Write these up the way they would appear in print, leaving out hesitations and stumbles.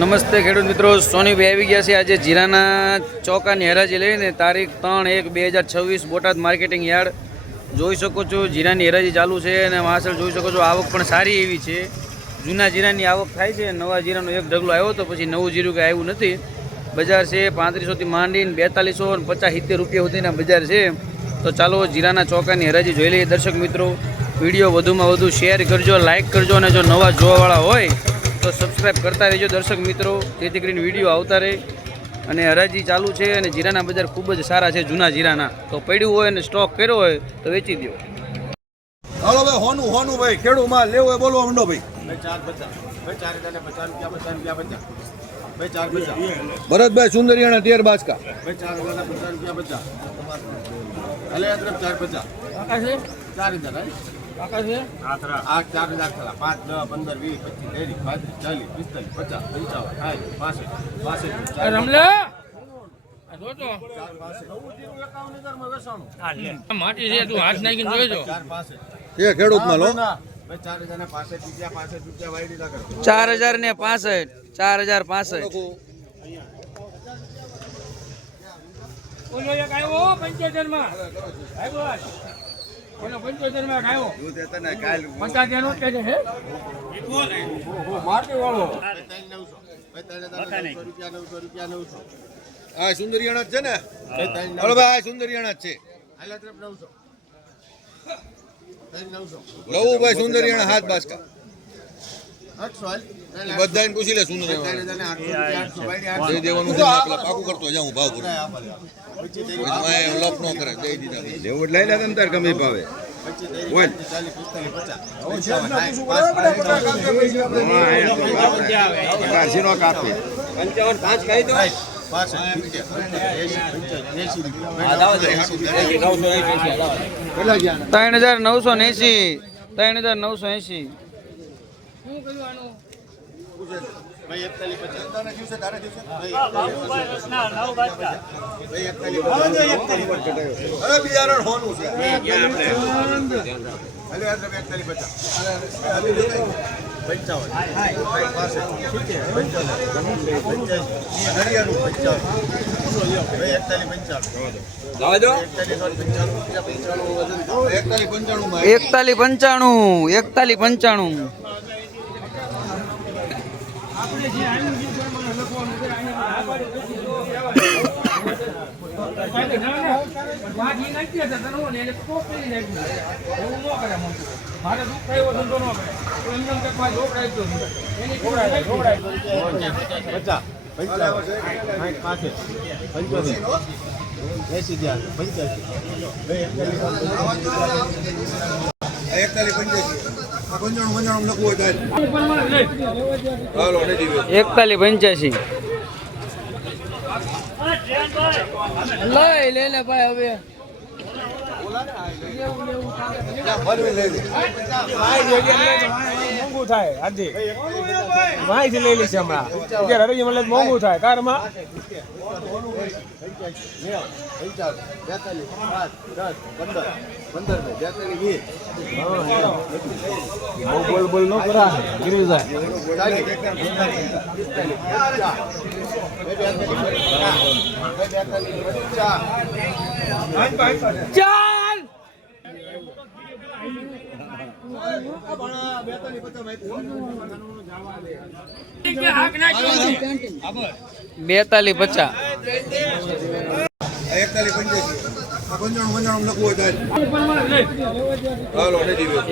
નમસ્તે ખેડૂત મિત્રો, સોનીભાઈ આવી ગયા છે આજે જીરાના ચોકાની હરાજી લઈને તારીખ 3/1/2026 બોટાદ માર્કેટિંગ યાર્ડ. જોઈ શકો છો જીરાની હરાજી ચાલુ છે અને માસળ જોઈ શકો છો આવક પણ સારી એવી છે. જૂના જીરાની આવક થાય છે, નવા જીરાનો એક ઢગલો આવ્યો તો પછી નવું જીરું કંઈ આવ્યું નથી. બજાર છે 3500થી માંડીને 4250-70 રૂપિયા સુધીના બજાર છે. તો ચાલો જીરાના ચોકાની હરાજી જોઈ લઈએ. દર્શક મિત્રો, વિડીયો વધુમાં વધુ શેર કરજો, લાઇક કરજો અને જો નવા જોવાવાળા હોય તો સબસ્ક્રાઈબ કરતા રહેજો દર્શક મિત્રો, જેથી કરીને વિડીયો આવતા રહે. અને હરાજી ચાલુ છે અને જીરાના બજાર ખૂબ જ સારા છે જૂના જીરાના. તો પડ્યું હોય અને સ્ટોક કર્યો હોય તો વેચી દો. હાલો ભાઈ, હોનું ભાઈ, ખેડૂત માલ લેવો હોય બોલવા માંડો ભાઈ. ભરતભાઈ સુંદરિયાણા 13 બાસકા 4000 સુંદરિયાણા છે ને? હલો ભાઈ, સુંદરિયાણા છે. રવુભાઈ સુંદરિયાણા 7 બાસકા બધાને પૂછી લે. સુંદરિયાણા દેવાનું છે, પાકું કરતો જાઉં ભાવ કરું લપ ન કરે. દઈ દીધા જેવું લઈ લે તાર ગમે ભાવે. એકતાલી પંચાણું એકતાલી 85 લઈ લે ને ભાઈ. હવે મોંઘું થાય આજે માહિતી લઈ લઈશ હમણાં. અત્યારે હરી મળે મોંઘું થાય કારમાં. બોલ નો કરા ગીરી જાય. ચાલ બેતાલી 50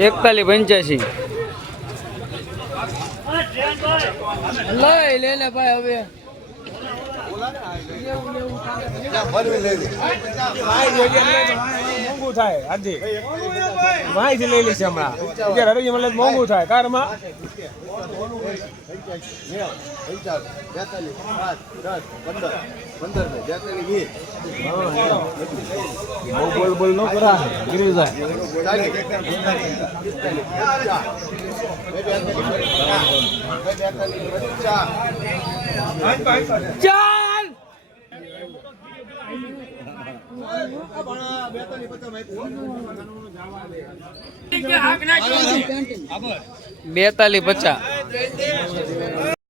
એકતાલી 85 લઈ લે ને ભાઈ. હવે મોંઘું થાય આજે માહિતી લઈ લઈશ હમણાં. અત્યારે હરી મળે મોંઘું થાય કારમાં. બોલ નો કરા ગીરી જાય. ચાલ બેતાલી 50